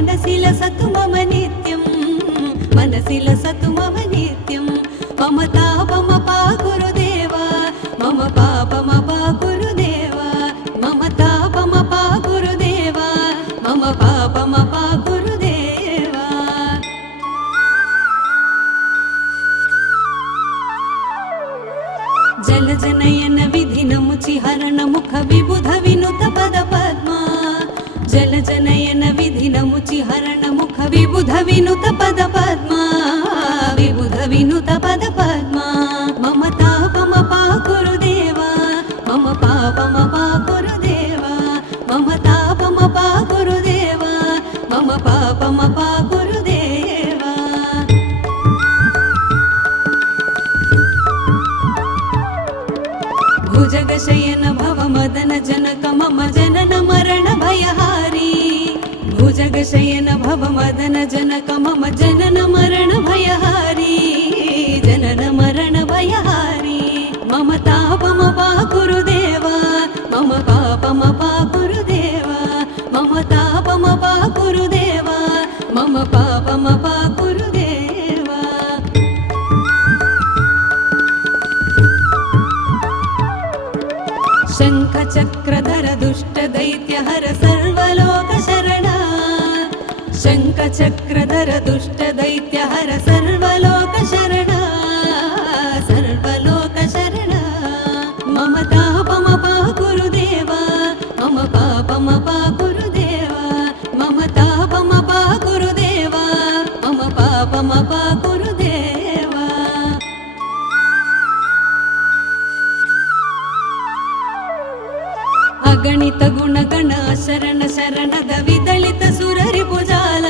मनसि लसतु मम नित्यं मनसि लसतु मम नित्यं मम तापमपा गुरुदेवा मम पापमपा गुरुदेवा मम तापमपा गुरुदेवा मम पापमपा गुरुदेवा जलजनयन विधिनमुचिहरण मुख विबुध विनुत पद पद्मा जलजनयन विधिनमुचिहरण मुख विबुध विनुत पद पद्मा विबुध विनुत पद पद्मा मम तापमपा गुरुदेवा मम पापमपा गुरुदेवा मम तापमपा गुरुदेवा मम पापमपा गुरुदेवा भुजगशयन भव मदन जनक मम जनन मरण भयहारी भुजगशयन भव मदन जनक मम जनन मरण भयहारी जनन मरण भयहारी मम तापमपा गुरुदेवा मम पापमपा गुरुदेवा मम तापमपा गुरुदेवा मम पापमपा गुरुदेवा शङ्खचक्रधर दुष्ट दैत्यहर सर्वलोक शरणा शङ्खचक्रधर दुष्ट दैत्यहर सर्वलोक शरणा सर्वलोक शरणा मम तापमपा गुरुदेवा मम पापमपा गुरुदेवा मम तापमपा गुरुदेवा मम पापमपा गुरुदेवा अगणित गुणगण शरण शरणद विदलित सुररिपुजाल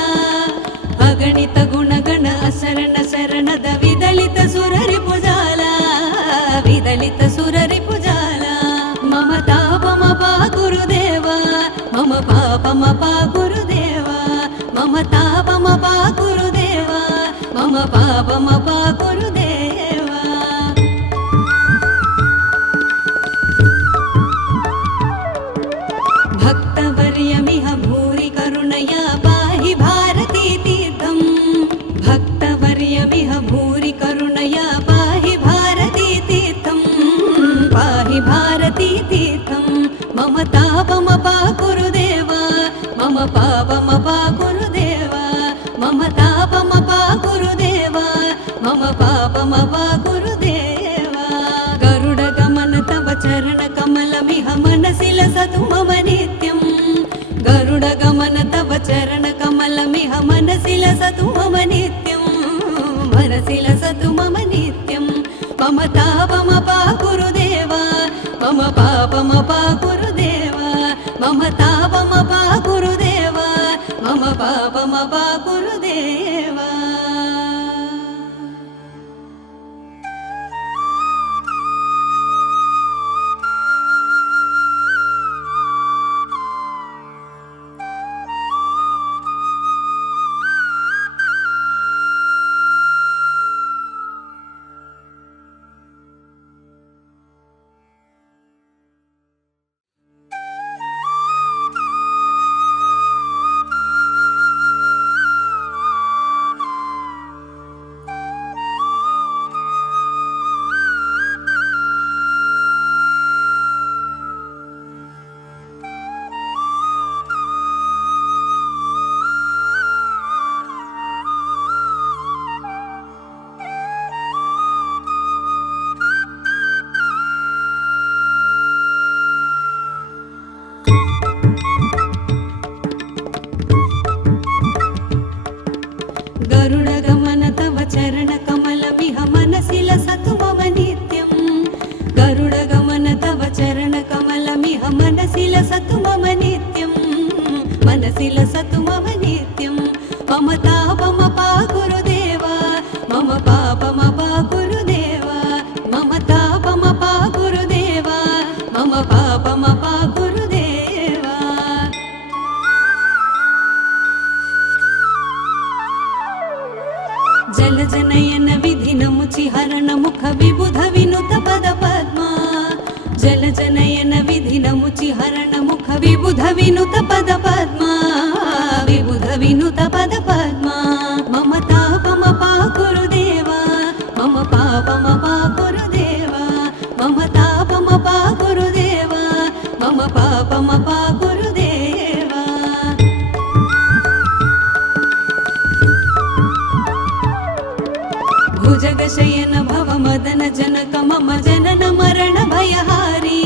अगणित गुणगण शरण शरणद विदलित सुररिपुजाल विदलित सुररिपुजाल मम तापमपा गुरुदेवा मम पापमपा गुरुदेवा मम तापमपा गुरुदेवा मम पापमपा गुरुदेवा भक्तवर्यमिह भूरि करुणया पाहि भारती तीर्थं भक्तवर्यमिह भूरि करुणया पाहि भारती तीर्थं पाहि भारती तीर्थं मम तापमपा गुरुदेवा मम पापमपा गुरुदेवा मम तापमपा गुरुदेवा मम पापमपा गुरुदेवा गरुडगमन तव चरण कमलमिह मनसि लसतु मम नित्यं गरुडगमन तव चरण कमलमिह मनसि लसतु मम नित्यं मनसि लसतु मम नित्यं मम तापमपा गुरुदेवा मम पापमपा गुरुदेवा मम तापमपा गुरुदेवा मम पापमपा गुरुदेवा गरुडगमन तव चरण कमलमिह मनसि लसतु मम नित्यं गरुडगमन तव चरण कमलमिह मनसि लसतु मम नित्यं मनसि लसतु मम नित्यं मम तापमपा गुरुदेवा मम पापमपा गुरुदेवा मम तापमपा गुरुदेवा मम पापमपा गुरुदेवा जलजनयन विधिनमुचिहरण मुख विबुध विनुत पद पद्मा जलजनयन विधिनमुचिहरण मुख विबुध विनुत पद पद्मा विबुध विबुध विनुत पद पद्मा मम तापमपा गुरुदेवा मम पापमपा गुरुदेवा मम तापमपा गुरुदेवा मम पापमपा गुरुदेवा भुजगशयन भव मदन जनक मम जनन मरण भयहारी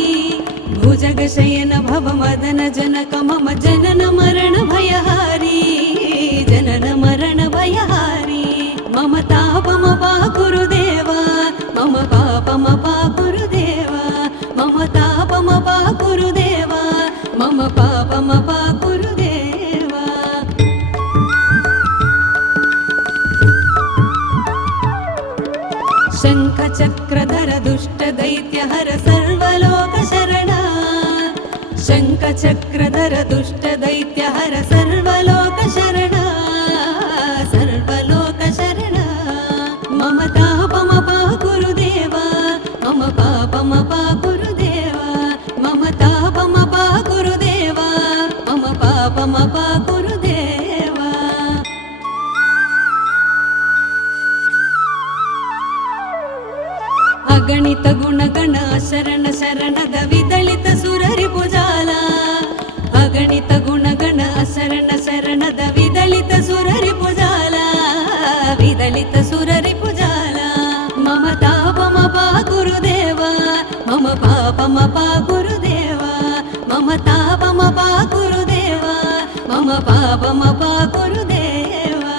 भुजगशयन भव मदन जनक मम जनन मरण भयहारी जनन मरण भयहारी मम तापमपा गुरुदेवा मम पापमपा गुरुदेवा मम तापमपा गुरुदेवा मम पापमपा गुरुदेवा शंख चक्रधर दुष्ट दैत्य हर सर्वलोक शरणा शंख चक्रधर दुष्ट दैत्य हर सर्वलोक शरणा सर्वलोक शरणा मम तापमपा गुरुदेवा मम पापमपा गुरुदेवा मम तापमपा गुरुदेवा मम पापमपा गुरुदेवा अगणित गुणगण शरण शरणद विदलित सुररि भुजाला अगणित गुणगण शरण शरणद विदलित सुररि भुजाला विदलित सुररि भुजाला मम तापमपा गुरुदेवा मम पापमपा गुरुदेवा मम तापमपा गुरुदेवा मम पापमपा गुरुदेवा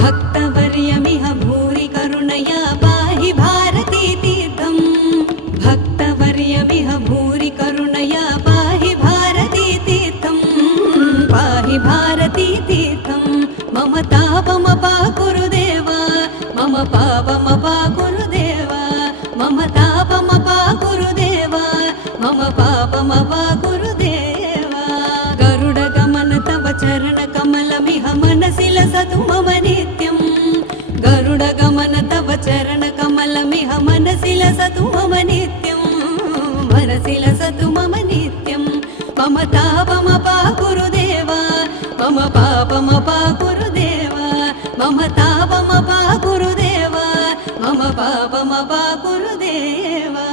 भक्तवर्यमिह भूरि करुणया पाहि भारती तीर्थं भक्तवर्यमिह भूरि करुणया पाहि भारती तीर्थं पाहि भारती तीर्थं मम तापमपा गुरुदेवा मम पापमपा गुरुदेवा मम तापमपा गुरुदेवा मम पापमपा गुरुदेवा गरुडगमन तव चरण कमलमिह मनसि लसतु मम नित्यं गरुडगमन तव चरण कमलमिह मनसि लसतु मम नित्यं मनसि लसतु मम नित्यं मम तापमपा गुरुदेवा मम पापमपा गुरुदेवा मम तापमपा गुरुदेवा मम पापमपा गुरुदेवा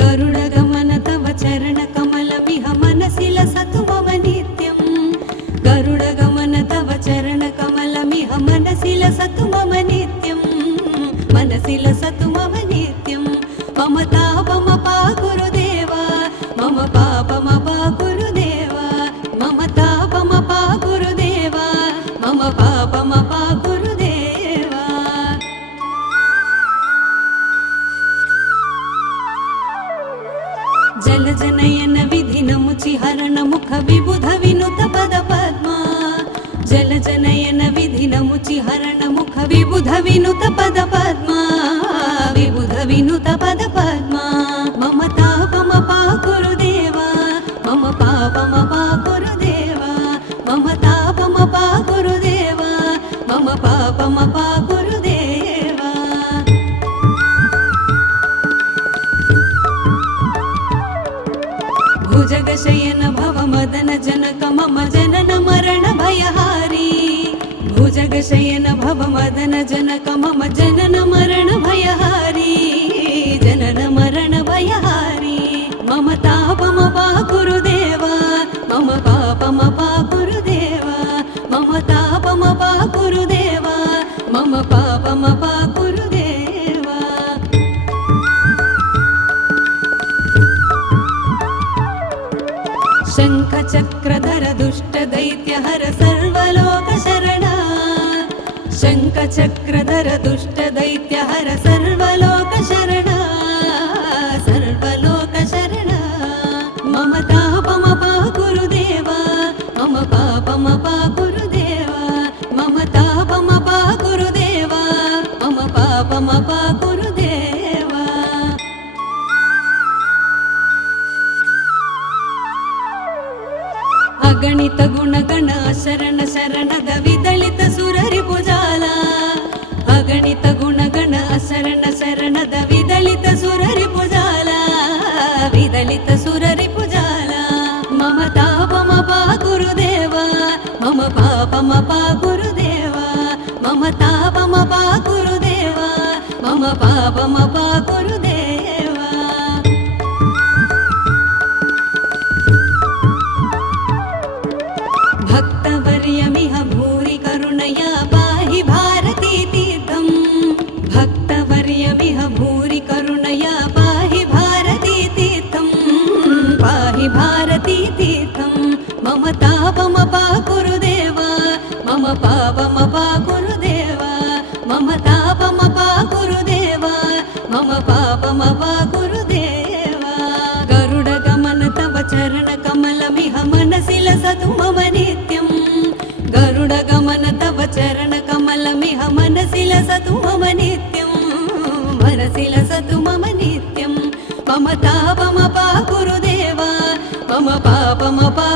गरुडगमन तव चरण कमलमिह मनसि लसतु मम नित्यं गरुडगमन तव चरण कमलमिह मनसि लसतु मम नित्यं मनसि लसतु मम नित्यं मम तापमपा गुरुदेवा मम पापमपा गुरुदेवा मम तापमपा गुरुदेवा मम पापमपा गुरुदेवा जलजनयन विधिनमुचि हरण मुख विबुध विनुत पद पद्मा जलजनयन विधिनमुचि हरण मुख विबुध विनुत पद पद्मा विबुध विनुत पद पद्मा मम तापमपा गुरुदेवा मम पापमपा गुरुदेवा मम तापमपा गुरुदेवा मम पापमपा गुरुदेवा भुजगशयन भव मदन जनक मम जनन मरण भयहारी भुजगशयन भव मदन जनक मम जनन मरण भयहारी जनन मरण भयहारी मम तापमपा शङ्खचक्रधर दुष्टदैत्यहर सर्वलोकशरणा शङ्खचक्रधर दुष्टदैत्यहर सर्वलोकशरणा सर्वलोकशरणा मम तापमपा गुरुदेवा मम पापमपा गुरुदेवा मम तापमपा गुरुदेवा मम पापमपा गुरुदेवा अगणित गुणगण शरण शरणद विदलित सुररिपुजाल अगणित गुणगण शरण शरणद विदलित सुररिपुजाल विदलित सुररिपुजाल मम तापमपा गुरुदेवा मम पापमपा गुरुदेवा मम तापमपा गुरुदेवा मम पापमपा गुरुदेवा भक्तवर्यमिह भूरि करुणया पाहि भारती तीर्थम् भक्तवर्यमिह भूरि करुणया पाहि भारती तीर्थम् पाहि भारती तीर्थम् मम तापमपा गुरुदेवा मम पापमपा गुरुदेवा मम तापमपा गुरुदेवा मम पापमपा गुरुदेवा गरुडगमन तव चरणकमलमिह मनसि लसतु मम नित्यम् गरुडगमन तव चरणकमलमिह मनसि लसतु मम नित्यम् मनसि लसतु मम नित्यम् मम तापमपा गुरुदेवा मम पापमपा